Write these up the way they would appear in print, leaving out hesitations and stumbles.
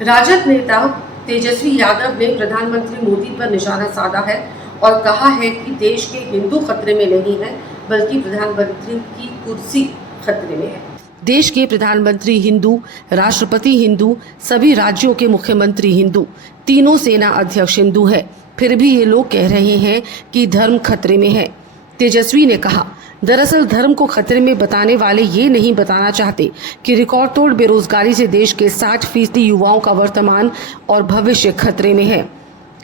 राजद नेता तेजस्वी यादव ने प्रधानमंत्री मोदी पर निशाना साधा है और कहा है कि देश के हिंदू खतरे में नहीं है, बल्कि प्रधानमंत्री की कुर्सी खतरे में है। देश के प्रधानमंत्री हिंदू, राष्ट्रपति हिंदू, सभी राज्यों के मुख्यमंत्री हिंदू, तीनों सेना अध्यक्ष हिंदू है, फिर भी ये लोग कह रहे हैं कि धर्म खतरे में है। तेजस्वी ने कहा, दरअसल धर्म को खतरे में बताने वाले ये नहीं बताना चाहते कि रिकॉर्ड तोड़ बेरोजगारी से देश के 60% युवाओं का वर्तमान और भविष्य खतरे में है।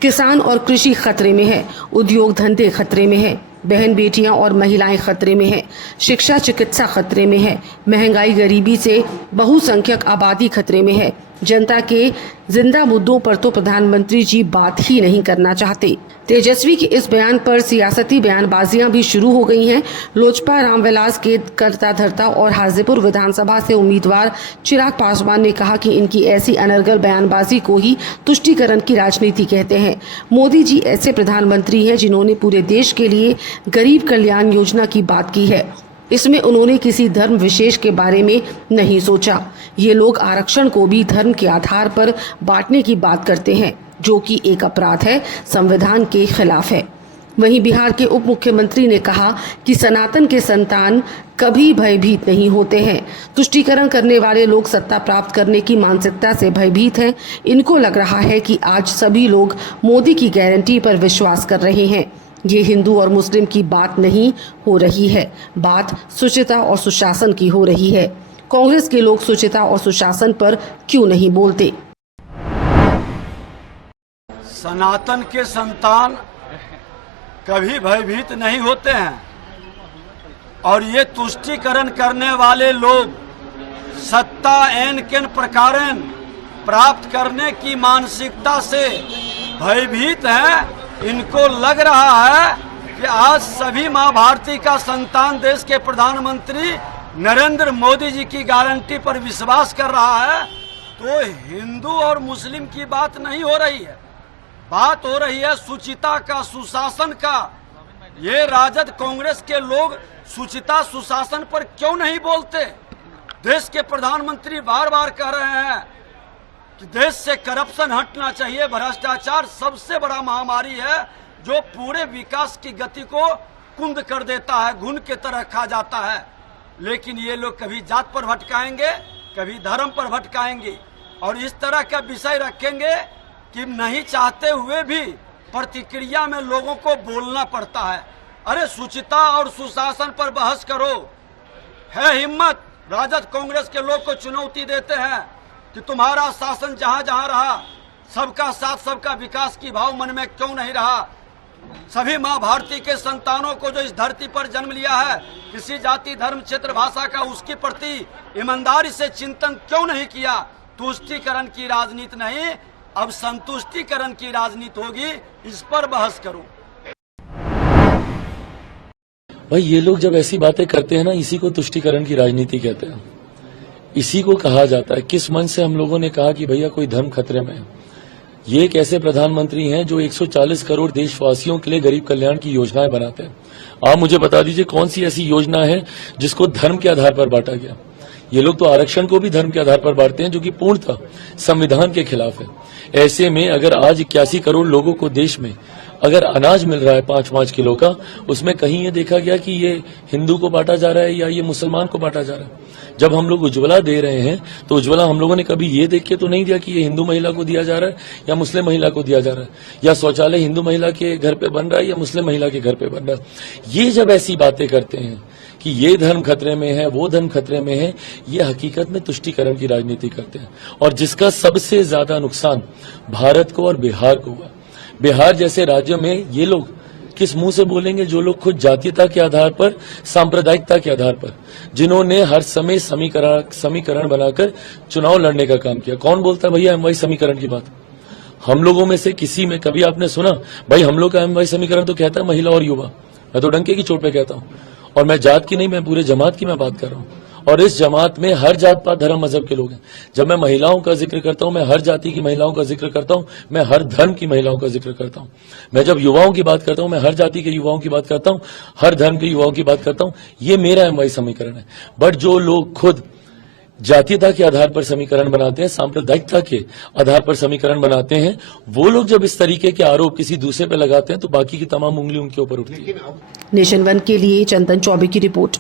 किसान और कृषि खतरे में है, उद्योग धंधे खतरे में है, बहन बेटियां और महिलाएं खतरे में है, शिक्षा चिकित्सा खतरे में है, महंगाई गरीबी से बहुसंख्यक आबादी खतरे में है। जनता के जिंदा मुद्दों पर तो प्रधानमंत्री जी बात ही नहीं करना चाहते। तेजस्वी के इस बयान पर सियासती बयानबाजियां भी शुरू हो गई हैं। लोजपा रामविलास के करता धरता और हाजीपुर विधानसभा से उम्मीदवार चिराग पासवान ने कहा कि इनकी ऐसी अनर्गल बयानबाजी को ही तुष्टीकरण की राजनीति कहते हैं। मोदी जी ऐसे प्रधानमंत्री हैं जिन्होंने पूरे देश के लिए गरीब कल्याण योजना की बात की है। इसमें उन्होंने किसी धर्म विशेष के बारे में नहीं सोचा। ये लोग आरक्षण को भी धर्म के आधार पर बांटने की बात करते हैं, जो कि एक अपराध है, संविधान के खिलाफ है। वहीं बिहार के उप मुख्यमंत्री ने कहा कि सनातन के संतान कभी भयभीत नहीं होते हैं। तुष्टीकरण करने वाले लोग सत्ता प्राप्त करने की मानसिकता से भयभीत हैं। इनको लग रहा है कि आज सभी लोग मोदी की गारंटी पर विश्वास कर रहे हैं। ये हिंदू और मुस्लिम की बात नहीं हो रही है, बात शुचिता और सुशासन की हो रही है। कांग्रेस के लोग शुचिता और सुशासन पर क्यों नहीं बोलते? सनातन के संतान कभी भयभीत नहीं होते हैं और ये तुष्टीकरण करने वाले लोग सत्ता एन केन प्रकारन प्राप्त करने की मानसिकता से भयभीत हैं। इनको लग रहा है कि आज सभी मां भारती का संतान देश के प्रधानमंत्री नरेंद्र मोदी जी की गारंटी पर विश्वास कर रहा है। तो हिंदू और मुस्लिम की बात नहीं हो रही है, बात हो रही है सुचिता का, सुशासन का। ये राजद कांग्रेस के लोग सुचिता सुशासन पर क्यों नहीं बोलते? देश के प्रधानमंत्री बार बार कह रहे हैं कि देश से करप्शन हटना चाहिए, भ्रष्टाचार सबसे बड़ा महामारी है जो पूरे विकास की गति को कुंद कर देता है, घुन के तरह खा जाता है। लेकिन ये लोग कभी जात पर भटकाएंगे, कभी धर्म पर भटकाएंगे और इस तरह का विषय रखेंगे कि नहीं चाहते हुए भी प्रतिक्रिया में लोगों को बोलना पड़ता है। अरे सुचिता और सुशासन पर बहस करो, है हिम्मत? राजद कांग्रेस के लोग को चुनौती देते हैं कि तुम्हारा शासन जहां जहां रहा, सबका साथ सबका विकास की भाव मन में क्यों नहीं रहा? सभी मां भारती के संतानों को जो इस धरती पर जन्म लिया है, किसी जाति धर्म क्षेत्र भाषा का उसके प्रति ईमानदारी से चिंतन क्यों नहीं किया? तुष्टीकरण की राजनीति नहीं, अब संतुष्टीकरण की राजनीति होगी, इस पर बहस करो। भाई ये लोग जब ऐसी बातें करते हैं ना, इसी को तुष्टीकरण की राजनीति कहते हैं, इसी को कहा जाता है। किस मन से हम लोगों ने कहा कि भैया कोई धर्म खतरे में है? ये एक ऐसे प्रधानमंत्री हैं जो 140 करोड़ देशवासियों के लिए गरीब कल्याण की योजनाएं बनाते हैं। आप मुझे बता दीजिए कौन सी ऐसी योजना है जिसको धर्म के आधार पर बांटा गया? ये लोग तो आरक्षण को भी धर्म के आधार पर बांटते हैं, जो कि पूर्णतः संविधान के खिलाफ है। ऐसे में अगर आज 81 करोड़ लोगों को देश में अगर अनाज मिल रहा है 5-5 किलो का, उसमें कहीं ये देखा गया कि ये हिंदू को बांटा जा रहा है या ये मुसलमान को बांटा जा रहा है? जब हम लोग उज्ज्वला दे रहे हैं तो उज्ज्वला हम लोगों ने कभी ये देख के तो नहीं दिया कि ये हिंदू महिला को दिया जा रहा है या मुस्लिम महिला को दिया जा रहा है, या शौचालय हिंदू महिला के घर पे बन रहा है या मुस्लिम महिला के घर पे बन रहा है। ये जब ऐसी बातें करते हैं कि ये धर्म खतरे में है, वो धर्म खतरे में है, ये हकीकत में तुष्टीकरण की राजनीति करते हैं। और जिसका सबसे ज्यादा नुकसान भारत को और बिहार को हुआ। बिहार जैसे राज्य में ये लोग किस मुंह से बोलेंगे जो लोग खुद जातीयता के आधार पर, सांप्रदायिकता के आधार पर, जिन्होंने हर समय समीकरण बनाकर चुनाव लड़ने का काम किया? कौन बोलता है भैया एमवाई समीकरण की बात? हम लोगों में से किसी में कभी आपने सुना भाई हम लोग का एमवाई समीकरण तो कहता है महिला और युवा? मैं तो डंके की चोट पे कहता हूं। और मैं जात की नहीं, मैं पूरे जमात की मैं बात कर रहा हूं। और इस जमात में हर जात पात धर्म मजहब के लोग हैं। जब मैं महिलाओं का जिक्र करता हूं, मैं हर जाति की महिलाओं का जिक्र करता हूं, मैं हर धर्म की महिलाओं का जिक्र करता हूं। मैं जब युवाओं की बात करता हूं, मैं हर जाति के युवाओं की बात करता हूं, हर धर्म के युवाओं की बात करता हूं। ये मेरा एमवाई समीकरण है। बट जो लोग खुद जातीयता के आधार पर समीकरण बनाते हैं, सांप्रदायिकता के आधार पर समीकरण बनाते हैं, वो लोग जब इस तरीके के आरोप किसी दूसरे पे लगाते हैं तो बाकी की तमाम उंगली उनके ऊपर उठती है। नेशन वन के लिए चंदन चौबे की रिपोर्ट।